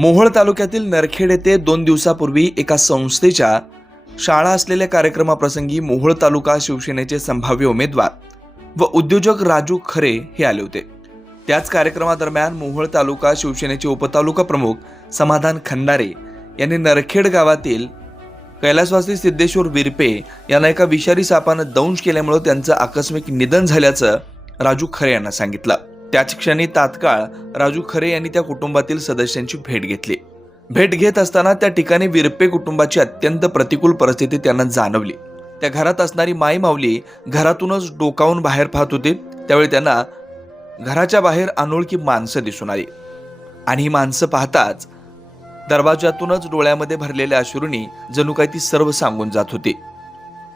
मोहोळ तालुक्यातील नरखेड येथे 2 दिवसापूर्वी एका संस्थेच्या शाळा असलेल्या कार्यक्रमाप्रसंगी मोहोळ तालुका शिवसेनेचे संभाव्य उमेदवार व उद्योजक राजू खरे हे आले होते। त्याच कार्यक्रमादरम्यान मोहोळ तालुका शिवसेनेचे उपतालुका प्रमुख समाधान खंडारे यांनी नरखेड गावातील कैलासवासी सिद्धेश्वर विरपे यांना एका विषारी सापानं दंश केल्यामुळे त्यांचं आकस्मिक निधन झाल्याचं राजू खरे यांना सांगितलं। त्याच क्षणी तात्काळ राजू खरे यांनी त्या कुटुंबातील सदस्यांची भेट घेतली। भेट घेत असताना त्या ठिकाणी विरपे कुटुंबाची अत्यंत प्रतिकूल परिस्थिती त्यांना जाणवली। त्या घरात असणारी माई माऊली घरातूनच डोकावून बाहेर पाहत होती। त्यावेळी त्यांना घराच्या बाहेर अनोळखी माणसं दिसून आली आणि ही माणसं पाहताच दरवाजातूनच डोळ्यामध्ये भरलेल्या अश्रूंनी जणू काही ती सर्व सांगून जात होती।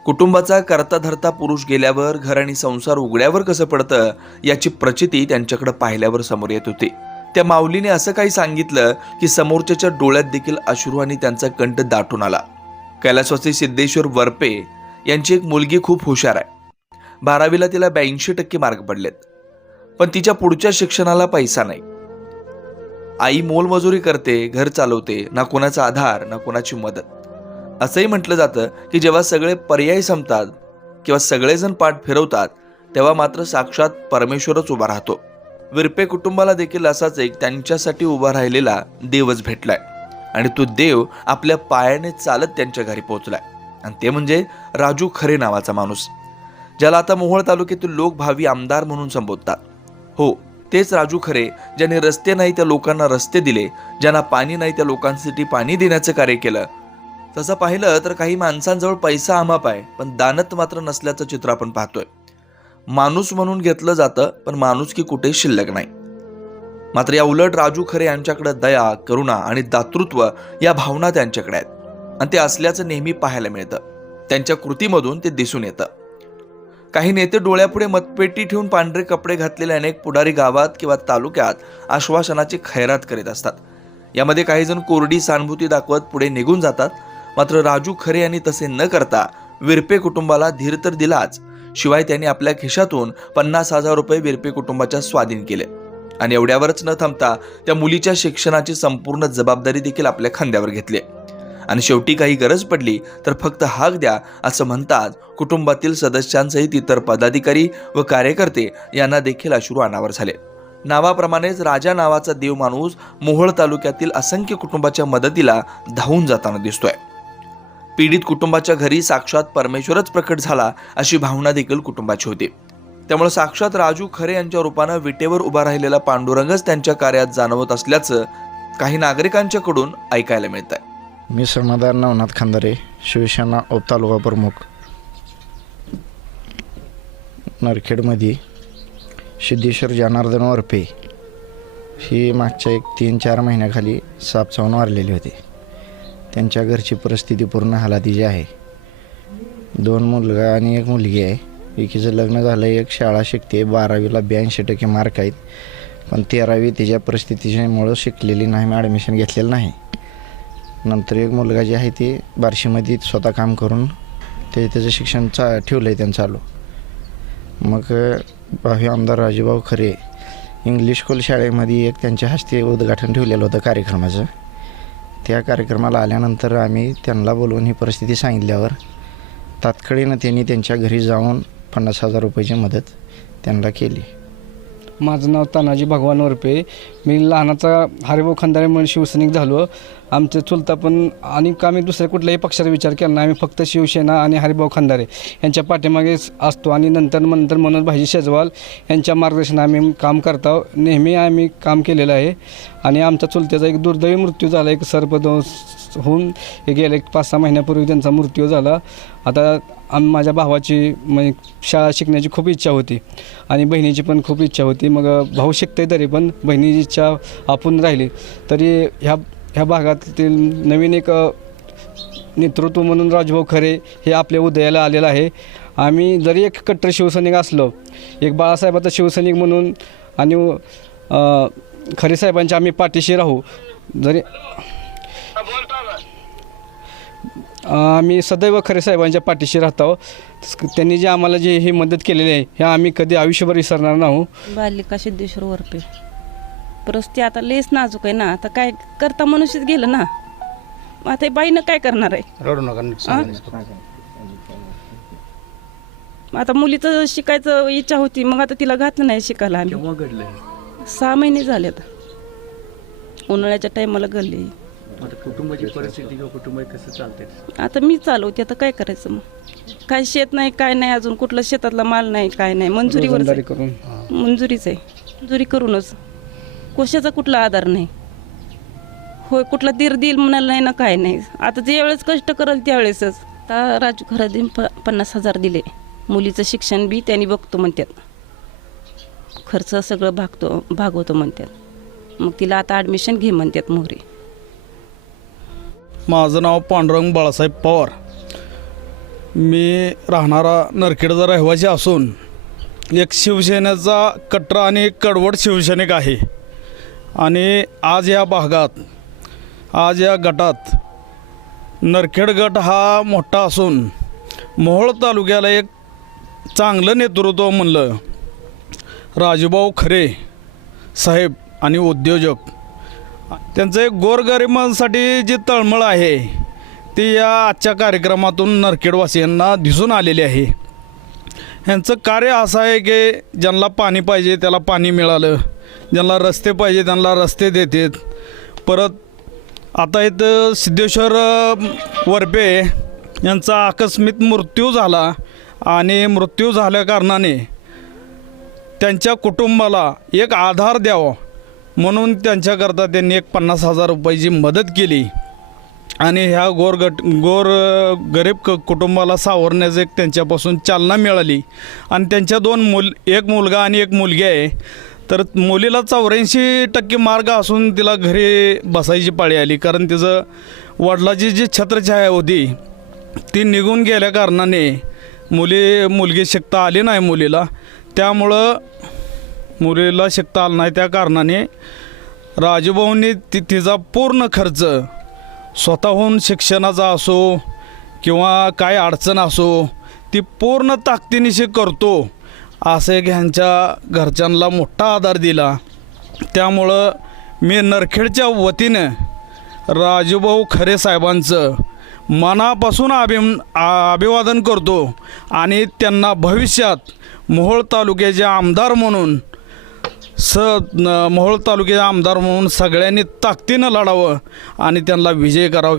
कुटुंबाचा करता धरता पुरुष गेल्यावर घर आणि संसार उघड्यावर कसं पडतं याची प्रचिती त्यांच्याकडे पाहिल्यावर समोर येत होती। त्या माऊलीने असं काही सांगितलं की समोरच्याच्या डोळ्यात देखील अश्रू आणि त्यांचा कंठ दाटून आला। कैलासवासी सिद्धेश्वर वरपे यांची एक मुलगी खूप हुशार आहे। 12वीला तिला 82% मार्क पडलेत, पण तिच्या पुढच्या शिक्षणाला पैसा नाही। आई मोलमजुरी करते, घर चालवते, ना कोणाचा आधार ना कोणाची मदत। असंही म्हटलं जातं की जेव्हा सगळे पर्याय संपतात किंवा सगळेजण पाठ फिरवतात तेव्हा मात्र साक्षात परमेश्वरच उभा राहतो। विरपे कुटुंबाला देखील असाच एक त्यांच्यासाठी उभा राहिलेला देवच भेटलाय आणि तो देव आपल्या पायाने चालत त्यांच्या घरी पोहोचलाय आणि ते म्हणजे राजू खरे नावाचा माणूस, ज्याला आता मोहोळ तालुक्यातील लोक भावी आमदार म्हणून संबोधतात। हो, तेच राजू खरे, ज्यांनी रस्ते नाही त्या लोकांना रस्ते दिले, ज्यांना पाणी नाही त्या लोकांसाठी पाणी देण्याचं कार्य केलं। तसं पाहिलं तर काही माणसांजवळ पैसा अमाप आहे, पण दानत मात्र नसल्याचं चित्र आपण पाहतोय। माणूस म्हणून घेतलं जातं, पण माणुसकी कुठे शिल्लक नाही। मात्र या उलट राजू खरे यांच्याकडे दया, करुणा आणि दातृत्व या भावना त्यांच्याकडे आहेत आणि ते असल्याचं नेहमी पाहायला मिळतं। त्यांच्या कृतीमधून ते दिसून येतं। काही नेते डोळ्यापुढे मतपेटी ठेवून पांढरे कपडे घातलेले अनेक पुढारी गावात किंवा तालुक्यात आश्वासनाची खैरात करीत असतात। यामध्ये काही जण कोरडी सहानुभूती दाखवत पुढे निघून जातात। मात्र राजू खरे यांनी तसे न करता विरपे कुटुंबाला धीर तर दिलाच, शिवाय त्यांनी आपल्या खिशातून 50,000 रुपये विरपे कुटुंबाच्या स्वाधीन केले आणि एवढ्यावरच न थांबता त्या मुलीच्या शिक्षणाची संपूर्ण जबाबदारी देखील आपल्या खांद्यावर घेतली आणि शेवटी काही गरज पडली तर फक्त हाक द्या असं म्हणतात कुटुंबातील सदस्यांसहित इतर पदाधिकारी व कार्यकर्ते यांना देखील अश्रू अनावर झाले। नावाप्रमाणेच राजा नावाचा देव माणूस मोहोळ तालुक्यातील असंख्य कुटुंबाच्या मदतीला धावून जाताना दिसतोय। पीडित कुटुंबाच्या घरी साक्षात परमेश्वरच प्रकट झाला अशी भावना देखील कुटुंबाची होती। त्यामुळे साक्षात राजू खरे यांच्या रूपानं विटेवर उभा राहिलेला पांडुरंगच त्यांच्या कार्यात जाणवत असल्याचं काही नागरिकांच्याकडून ऐकायला मिळत आहे। मी समाधान नवनाथ खंडारे, शिवसेना उपतालुका प्रमुख। नरखेडमध्ये सिद्धेश्वर जनार्दन वरपे ही मागच्या 3-4 महिन्याखाली साप चावून वारलेली होती। त्यांच्या घरची परिस्थिती पूर्ण हालातीची आहे। 2 मुलगा आणि 1 मुलगी आहे। एकीचं लग्न झालं, एक शाळा शिकते, 12वीला 82% मार्क आहेत, पण 13वी तिच्या परिस्थितीमुळं शिकलेली नाही, मी ॲडमिशन घेतलेलं नाही। नंतर एक मुलगा जे आहे ते बार्शीमध्ये स्वतः काम करून त्याचं शिक्षण ठेवलं आहे त्यांचं चालू। मग भावी आमदार राजूभाऊ खरे इंग्लिश स्कूल शाळेमध्ये एक त्यांच्या हस्ते उद्घाटन ठेवलेलं होतं कार्यक्रमाचं। त्या कार्यक्रमाला आल्यानंतर आम्ही त्यांना बोलवून ही परिस्थिती सांगितल्यावर तात्काळीनं त्यांनी त्यांच्या घरी जाऊन 50,000 रुपयाची मदत त्यांना केली। माझं नाव तानाजी भगवान वरपे। मी लहानाचा हरिभाऊ खंडारे म्हणून शिवसैनिक झालो। आमचे चुलता पण आणि आम्ही दुसऱ्या कुठल्याही पक्षाचा विचार केला नाही। आम्ही फक्त शिवसेना आणि हरिभाऊ खंडारे यांच्या पाठीमागे असतो आणि नंतर मनोज भाईजी शेजवाल यांच्या मार्गदर्शनाने आम्ही काम करतो। नेहमी आम्ही काम केलेलं आहे आणि आमच्या चुलत्याचा एक दुर्दैवी मृत्यू झाला, एक सर्पदंश होऊन गेले 5-6 महिन्यापूर्वी त्यांचा मृत्यू झाला। आता माझ्या भावाची म्हणजे शाळा शिकण्याची खूप इच्छा होती आणि बहिणीची पण खूप इच्छा होती। मग भाऊ शिकते तरी पण बहिणीची इच्छा आपण राहिली तरी ह्या भागातील नवीन एक नेतृत्व म्हणून राजूभाऊ खरे हे आपल्या उदयाला आलेलं आहे। आम्ही जरी एक कट्टर शिवसैनिक असलो, एक बाळासाहेबाचा शिवसैनिक म्हणून आणि खरे साहेबांच्या आम्ही पाठीशी राहू। जरी आम्ही सदैव खरे साहेबांच्या पाठीशी राहतो। त्यांनी जे आम्हाला जे ही मदत केलेली आहे हे आम्ही कधी आयुष्यभर विसरणार नाही। बालिका सिद्धेश्वर वरपे। परिस्थिती आता लयच नाजूक आहे ना. आता काय करता मनुष्यच गेलं ना. मग आता हे बाईनं काय करणार आहे. रडू नका नीट सांगा. आता मुलीचं शिकायचं इच्छा होती, मग आता तिला घातलं नाही शिकायला आम्ही. केव्हा घडलंय? 6 महिने झाले आता. उन्हाळ्याच्या टायमाला घडले. आता कुटुंबाची परिस्थिती किंवा कुटुंब कसं चालते? आता मी चालवते, आता काय करायचं मग. काय शेत नाही, काय नाही, अजून कुठला शेतातला माल नाही, काय नाही. मंजुरीवर रोजंदारी करून मंजुरीच आहे. मंजुरी करूनच कशाचा कुठला आधार नाही. होय कुठला दीर देईल म्हणाल नाही ना, काय नाही. आता जे वेळेस कष्ट करेल त्यावेळेसच. आता राजू खरादीन 50,000 दिले. मुलीचं शिक्षण बी त्यांनी बघतो म्हणतात, खर्च सगळं भागवतो म्हणतात. मग तिला आता ॲडमिशन घे म्हणतात मोहरे. माझं नाव पांडुरंग बाळासाहेब पवार. मी राहणारा नरखेडचा रहिवासी असून एक शिवसेनेचा कट्टर आणि कडवट शिवसैनिक आहे. आणि आज या भागात, आज या गटात, नरखेड गट हा मोठा असून मोहोळ तालुक्याला एक चांगलं नेतृत्व म्हणलं राजूभाऊ खरे साहेब आणि उद्योजक. त्यांचं एक गोरगरिबांसाठी जी तळमळ आहे ती या आजच्या कार्यक्रमातून नरखेडवासियांना दिसून आलेली आहे. ह्यांचं कार्य असं आहे की ज्यांना पाणी पाहिजे त्याला पाणी मिळालं, ज्यांना रस्ते पाहिजे त्यांना रस्ते देतात. परत आता इथं सिद्धेश्वर वरपे यांचा आकस्मिक मृत्यू झाला आणि मृत्यू झाल्याकारणाने त्यांच्या कुटुंबाला एक आधार द्यावा म्हणून त्यांच्याकरता त्यांनी एक 50,000 रुपयाची मदत केली. आणि ह्या गरीब कुटुंबाला सावरण्याचं एक त्यांच्यापासून चालना मिळाली. आणि त्यांच्या एक मुलगा आणि एक मुलगी आहे. तर मुलीला 84% मार्क असून तिला घरी बसायची पाळी आली, कारण तिचं वडिलाची जी छत्रछाया होती ती निघून गेल्या कारणाने मुलगी शिकता आली नाही मुलीला. त्यामुळं मुलीला शिकता आलं नाही, त्या कारणाने राजूभाऊंनी तिचा पूर्ण खर्च स्वतःहून शिक्षणाचा असो किंवा काय अडचण असो ती पूर्ण ताकदीनिशी करतो असं एक ह्यांच्या घरच्यांना मोठा आधार दिला. त्यामुळं मी नरखेडच्या वतीनं राजूभाऊ खरे साहेबांचं मनापासून अभिवादन करतो आणि त्यांना भविष्यात मोहोळ तालुक्याचे आमदार म्हणून मोहोळ तालुक्याचे आमदार म्हणून सगळ्यांनी ताकदीनं लढावं आणि त्यांना विजय करावा.